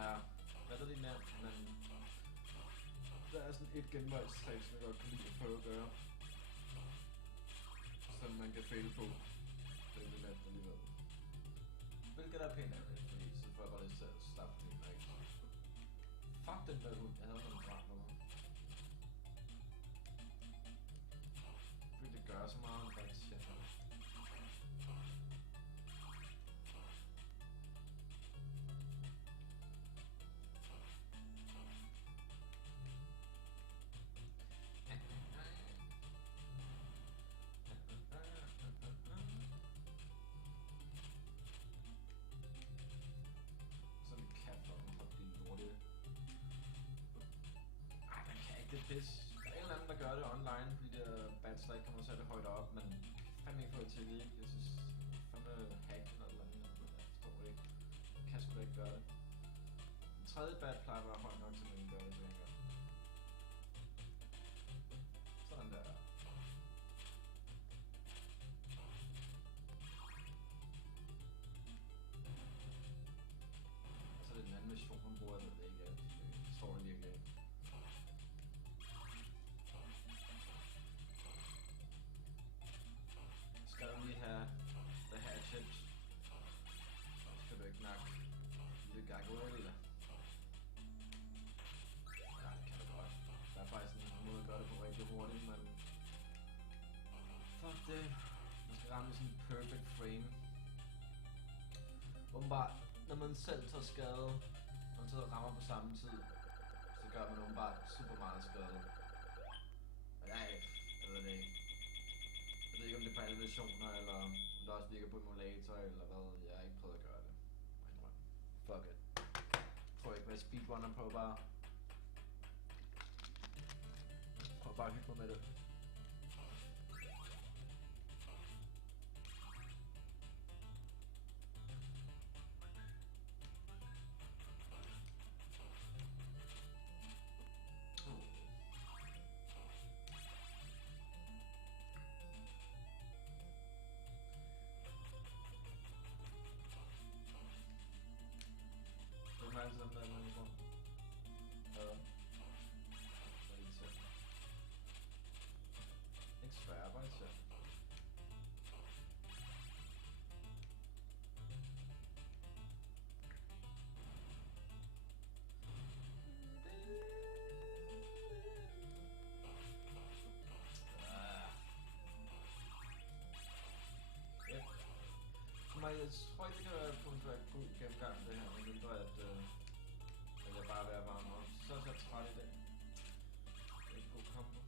er latterlig nem, men der er sådan et genvejstræk, som jeg godt kan lide at prøve at gøre. Som man kan fail på. Det er lidt nemt alligevel. Hvilket er pænt af det, fordi så får jeg bare lidt til at slappe det helt rigtigt. Fuck den der hund, jeg havde noget brand på mig. Fordi det gør så meget, men faktisk shit. Det er pis. Der er en eller anden, der gør det online, fordi det er bachelor ikke kommer særlig højt op, men jeg kan fandme ikke få det til det, ikke? Jeg synes, fandme hack eller andet, jeg forstår det ikke. Jeg kan sgu da ikke gøre det. Den tredje bat plejer at være højt nok til, at man gør det, så jeg gør. Sådan der. Og så er det den anden mission, man bruger, jeg ved det ikke, jeg forstår det virkelig ikke. Skal du lige have the hatchet, så skal du ikke nakke lille gargoyle. Ja, det kan du godt. Der er faktisk en måde at gøre det på rigtig hurtigt, men fuck det. Man skal ramme sådan en perfect frame. Åbenbart, når man selv tager skade, og man så rammer på samme tid, så gør man åbenbart super meget skade. Og jeg ved det ikke. Jeg ved ikke, om det er på alle versioner, eller om det også virker på emulator, eller hvad. Jeg har ikke prøvet at gøre det. Fuck it. Prøv ikke med speedrunner på bare. Prøv bare at hygge mig med det. Det er altid dem, der er med i grund. Ja. Det er ikke svært. Ikke svært, bare ikke svært. Yep. Jeg tror ikke, det kan være på en god gennemgang det her, men mindre at jeg bare er ved at varme op. Så er jeg træt i dag. Det er ikke god kombo.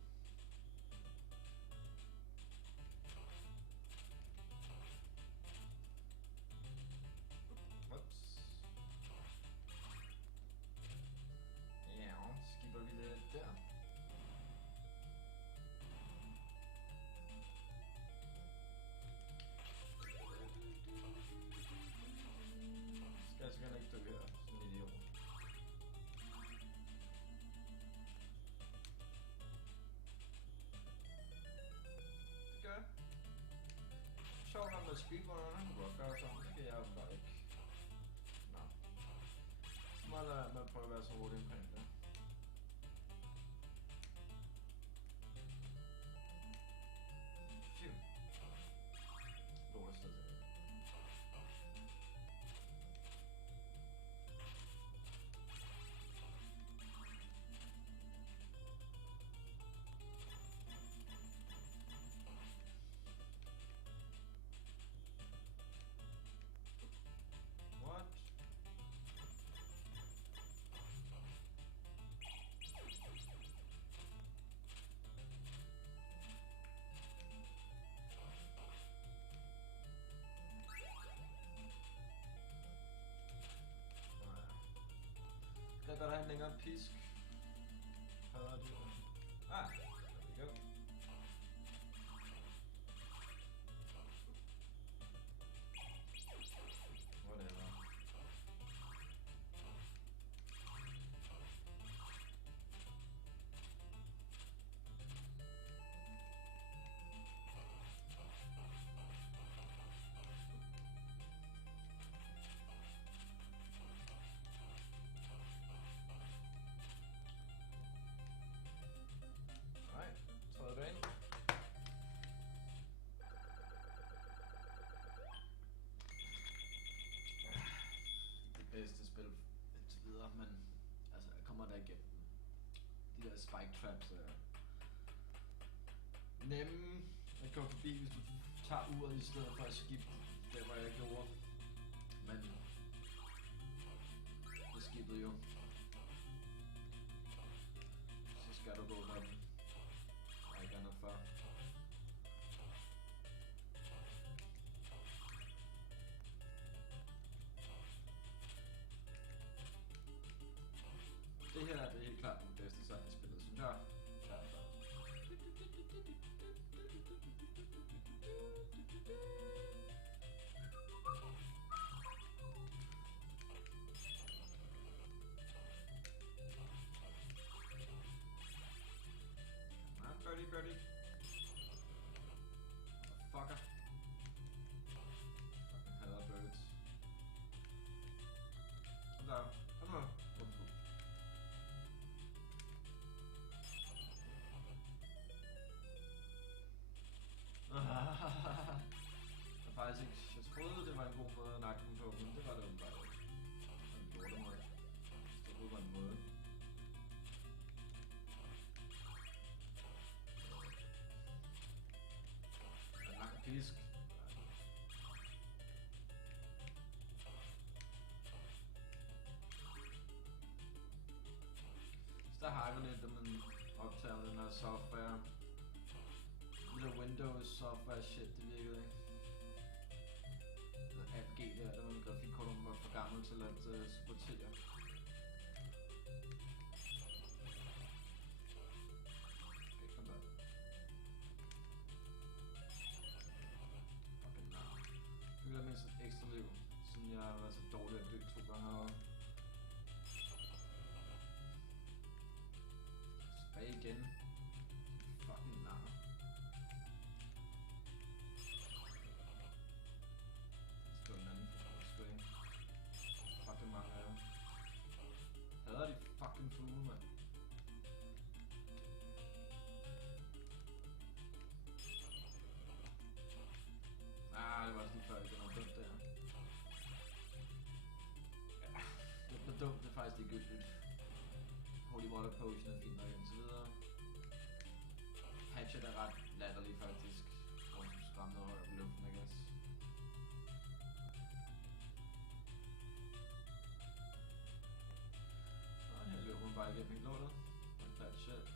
Ups. Ja, skipper vi det der. Jeg skal ikke dø her, sådan en idiot. Det gør jeg. Sjovt nok med speedrunner, han kunne godt gøre sådan. Det kan jeg jo bare ikke. Nå. Så må jeg lade være med at prøve at være så hurtig omkring det. Phew. Lort sted til det. What? Jeg kan godt have en længere pisk. Hader det. Ah, there we go. Whatever. De der spike traps er nemme at gå forbi, hvis du tager uret i stedet for at skifte der, hvor jeg gjorde. Men det skippede jo. Så skal du gå med dem. Der er ikke andet før. Det her det er helt klart den bedste sang i spillet, synes jeg. Birdie. Fucker. Fucking hader birds. Kom der. Kom her. Jeg faktisk ikke. Jeg troede det var en god måde at nakke den på, men det var det åbenbart ikke. Det var en lortemåde. Det troede var en måde. Pisk. Så der hakker lidt, når man optager den her software. Det der Windows software shit, det virkede ikke. Det APG der var en grafikkort, der var for gammel til at supportere. Jeg har mindst et ekstra liv, siden jeg har været så dårlig at dø 2 gange over. Tilbage igen. Fucking nar. Det skal den anden for ikke. Fucking mange af dem. Hader de fucking fugle, mand. Det var sådan før, jeg gjorde noget dumt der. Ja, det var dumt, det er faktisk ligegyldigt. Holy Water Potion er fint nok indtil videre. Hatchet er ret latterlig faktisk. Og skræmme noget højere på luften, I guess. Og her løber man bare igennem lortet. Like that shit.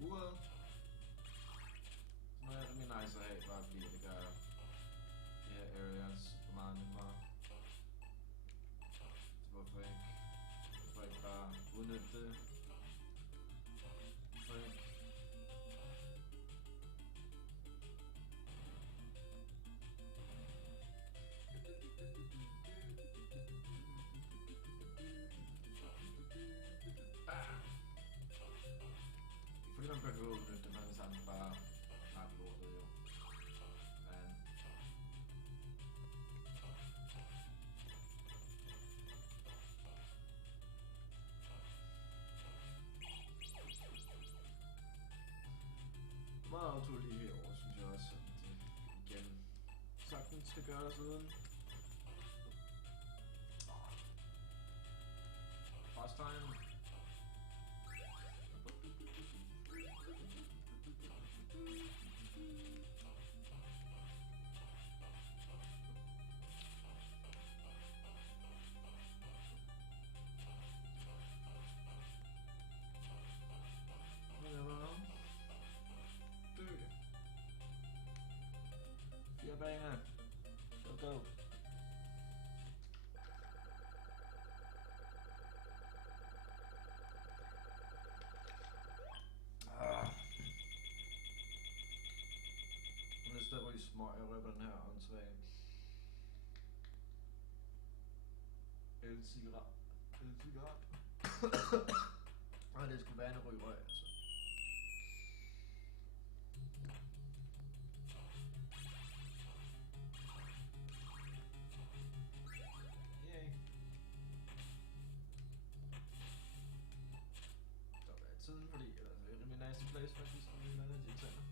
Uret. Så er det rimelig nice at have, bare fordi det gør de her areas for meget nemmere. Så hvorfor ikke bare udnytte det? Hvorfor ikke? Fordi man behøver at udnytte det, man er sammen bare ret lortet jo. Men meget auto lige herovre, synes jeg også, at det igen sagtens skal gøres uden. Fast time. Fire baner. Go. Nu er det stedet, hvor de smøger og røber den her åndssvage el-cigaret. Og det skulle være en rygrøg, altså. Yay. Der var tiden, fordi det er rimelig nice place faktisk, når vi lander de tænder.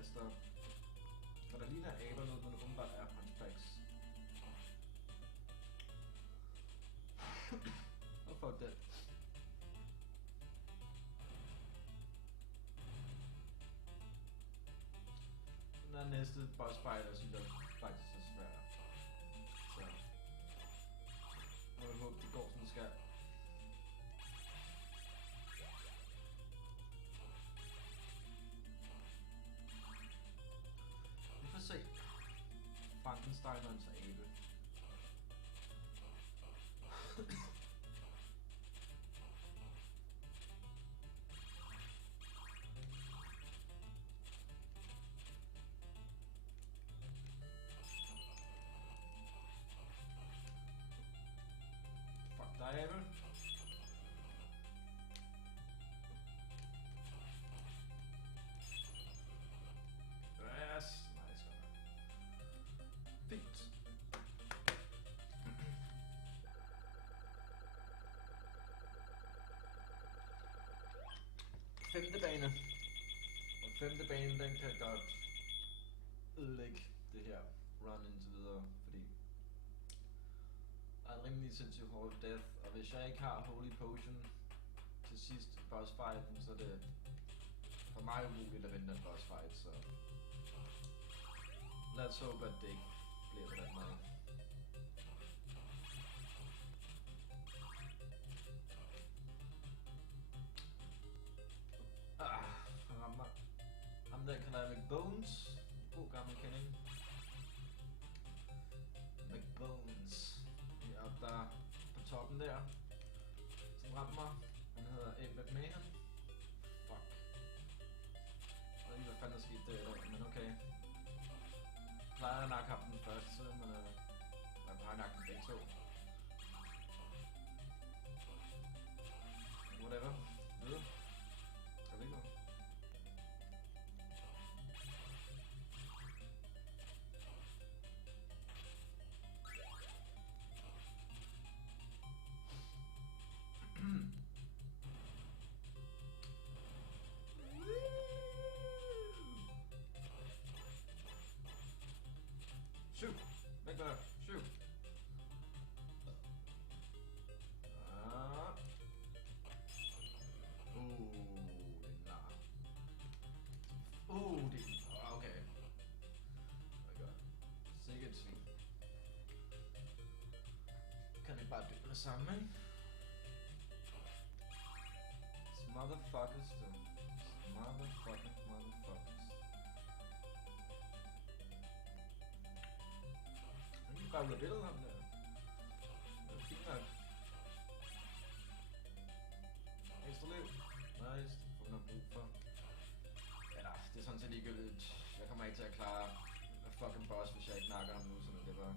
kaster... For der ligner aber noget, men umiddelbart er hunchbacks. Oh fuck that. Den der næste boss fight, jeg synes, faktisk er svær. Så... Jeg håber, det går som det skal. Vi får se. Frankensteinerens abe. Fuck dig, abe. Yes, nice one. Fint. Femte bane. Og femte bane, den kan godt ødelægge det her run indtil videre, fordi der er en rimelig sindssyg Hall of Death, og hvis jeg ikke har Holy Potion til sidst i boss fighten, så er det for mig umuligt at vinde den boss fight, så let's hope at det ikke bliver på den måde. Han rammer. Ham der kalder jeg McBones. God gammel kending. McBones. Heroppe der på toppen der. Som rammer mig. Han hedder Abe Mayhem. Fuck. Jeg ved ikke hvad fanden der skete der i dag, men okay. Jeg plejer at nakke ham den første side, men jeg plejer at nakke den begge to. Whatever. Videre. Jeg ved ikke noget. Shoot! Væk med dig! Shoot! Det er nar. Det er... Okay. Oh my god. Sikkert svin. Kan vi bare dø med det samme, ikke? Motherfuckers, du. Motherfuckers. Jeg kan bare blive billedet ham der. Det er fint nok. Ekstra liv. Nice. Det får man brug for. Eller, det er sådan set ligegyldigt. Jeg kommer ikke til at klare fucking boss, hvis jeg ikke nakker ham nu, så det bare...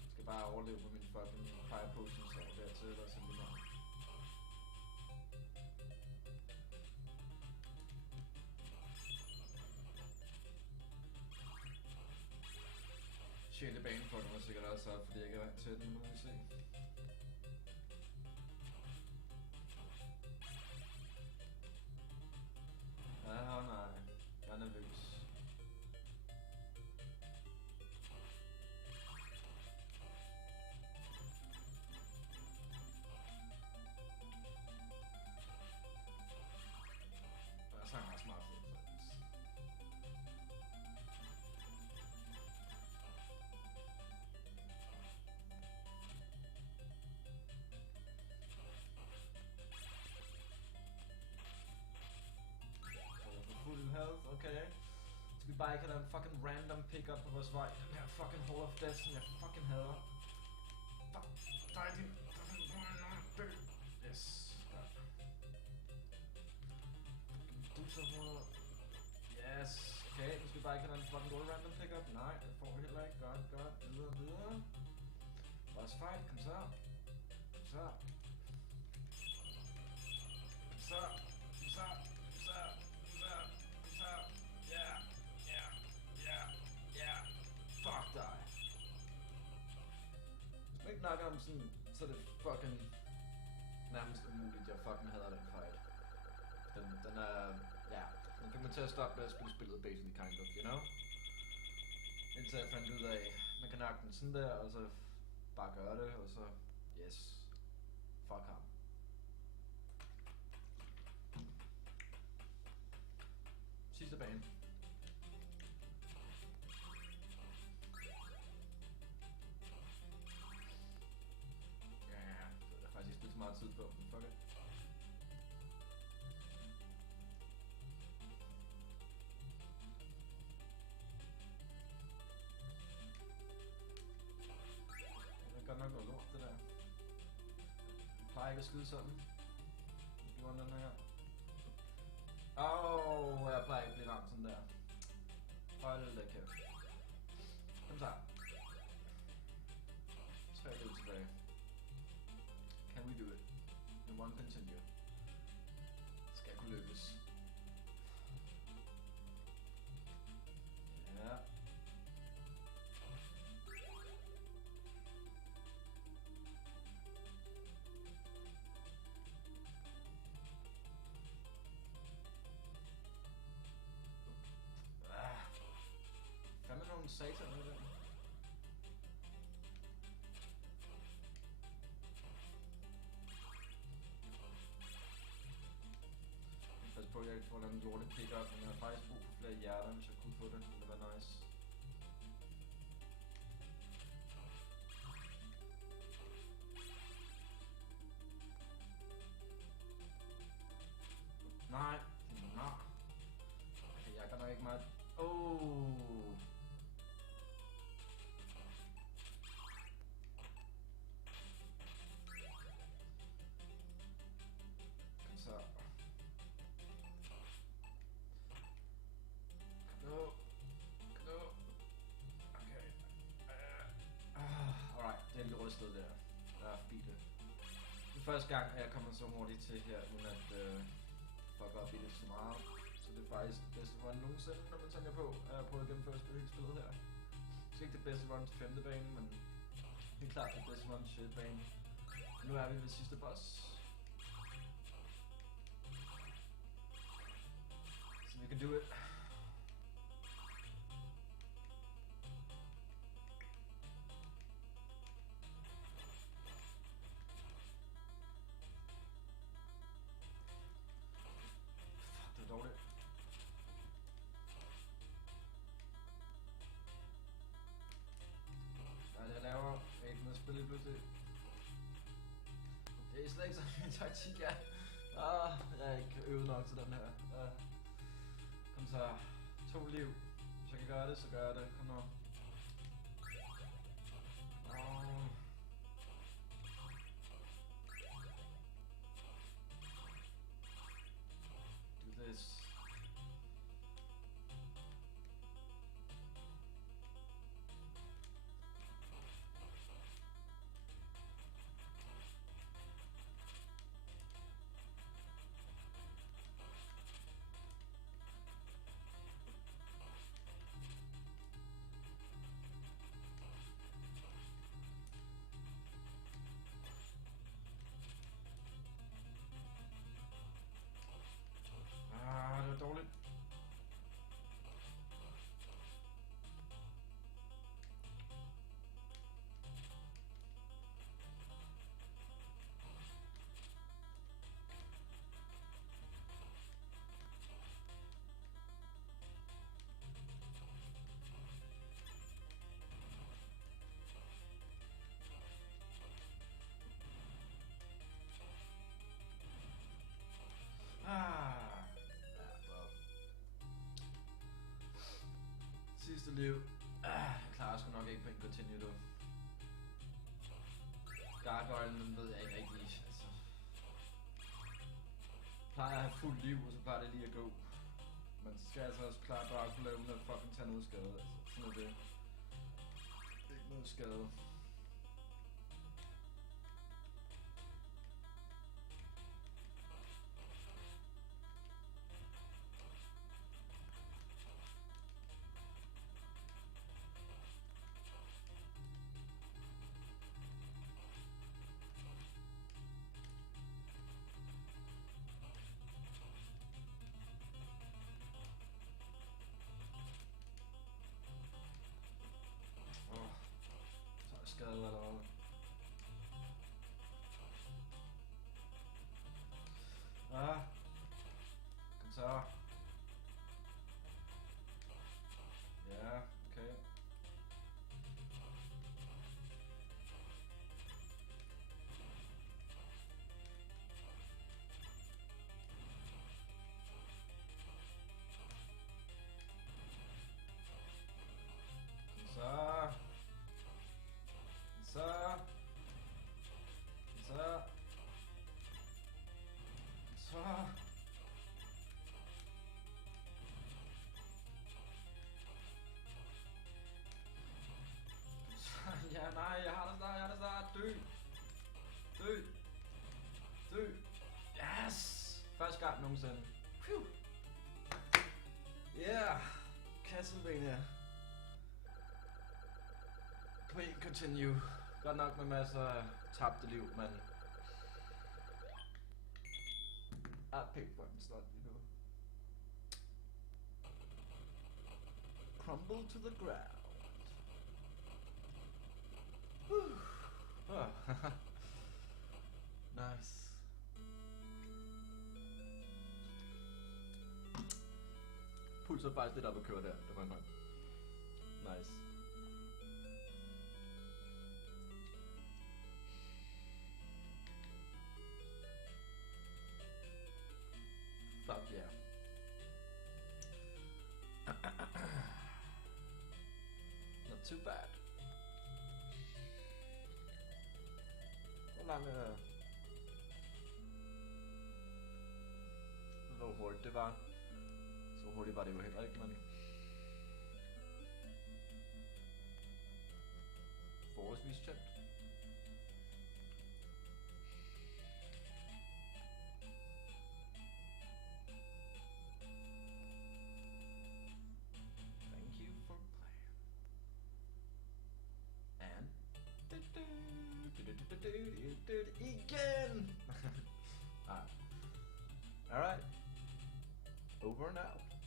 Jeg skal bare overleve på min fucking fire potions og dertil, og så lige meget. Sjældte bane for den var sikkert også op, fordi jeg ikke er vant til den, nu må vi se. Ja, nej. Jeg er nervøs. Jeg sang også meget fedt, faktisk. Full health, okay. Skal vi bare ikke have en fucking random pick-up på vores vej. Den her fucking Hall of Death, som jeg fucking hader. Fuck, dig din fucking dø. Yes, godt. Du så 100. Yes, okay. Nu skal vi bare ikke have en fucking dårlig random pick-up. Nej, det får vi heller ikke. Godt. Videre. Boss fight, kom så. Yeah. Fuck dig. Hvis man ikke nakker om sådan, så er det fucking nærmest umuligt. Jeg fucking hader den fight. Den er, ja. Den fik mig til at stoppe med at spille spillet, basically, kind of, you know? Indtil jeg fandt ud af, man kan nakke den sådan der, og så bare gøre det, og så, yes, fuck ham. Sidste bane. Ja, det er faktisk ikke så meget tid på, men fuck it. Det er godt nok noget lort, det der. Jeg plejer ikke at skyde sådan. Jeg gjorde den her. Jeg plejer ikke at blive ramt sådan der. Hold da kæft. Kom så. 3 liv tilbage. Can we do it? In one continue. Skal kunne lykkes. Ja. Fandme nogle satan med den. Pas på, at jeg ikke får en lorte pick-up, men jeg har faktisk brug for flere hjerter, hvis jeg kunne få det. Det ville være nice. Nej. Nej. Okay, jeg kan nok ikke meget. Kom så. Knå. Okay. Alright, det er lidt rystet der. Jeg er forbi det. Det er første gang, at jeg kommer så hurtigt til her, uden at fuck op i det så meget. Så det er faktisk det bedste run nogensinde, når man tænker på, at jeg har prøvet at gennemføre spillet her. Det er ikke det bedste run til 5. bane, men helt klart det bedste run til 6. bane. Nu er vi ved sidste boss. Så vi kan do it. Fuck, det er dårligt. Jeg laver ikke noget spil lige pludselig. Det er slet ikke så min taktik er. Jeg er ikke øvet nok til den her. Kom så. 2 liv. Hvis jeg kan gøre det, så gør jeg det. Kom nu. Do this. Det var dårligt. Sidste liv. Jeg klarer sgu nok ikke på en continue, du. Gargoylen, den ved jeg ikke rigtig. Altså. Plejer at have fuld liv, og så plejer det lige at gå. Man skal altså også klare Dracula uden at fucking tage noget skade. Altså. Sådan er det. Ikke noget skade. continue. Godt nok med masser af tabte liv, men... pænt fucking slot lige nu. Crumble to the ground. Nice. Puls er faktisk lidt op at køre der, det var nok. Nice. Fuck yeah. Not too bad. Hvor lang hvor hurtigt det var. Så hurtigt var det jo heller ikke, men... forholdsvis tjept. Thank you for playing. And... again! Alright. Over and out.